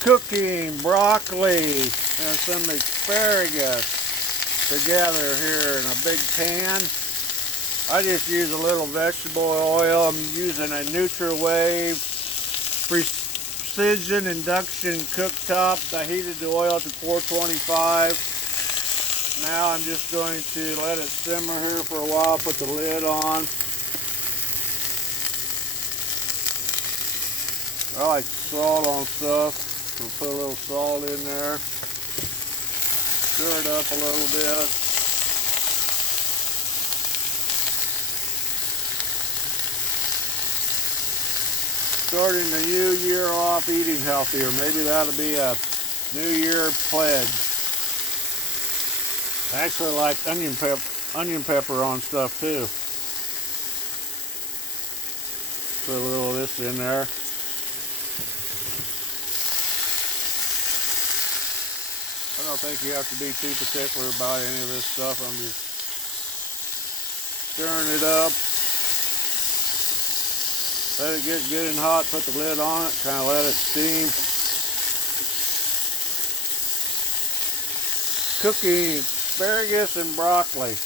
cooking broccoli and some asparagus together here in a big pan. I just use a little vegetable oil. I'm using a NutriWave precision induction cooktop. I heated the oil to 425. Now I'm just going to let it simmer here for a while, put the lid on. I like salt on stuff, so put a little salt in there. Stir it up a little bit. Starting the new year off eating healthier. Maybe that'll be a New Year pledge. I actually like onion pepper on stuff too. Put a little of this in there. I don't think you have to be too particular about any of this stuff. I'm just stirring it up. Let it get good and hot, put the lid on it, kind of let it steam. Cooking asparagus and broccoli.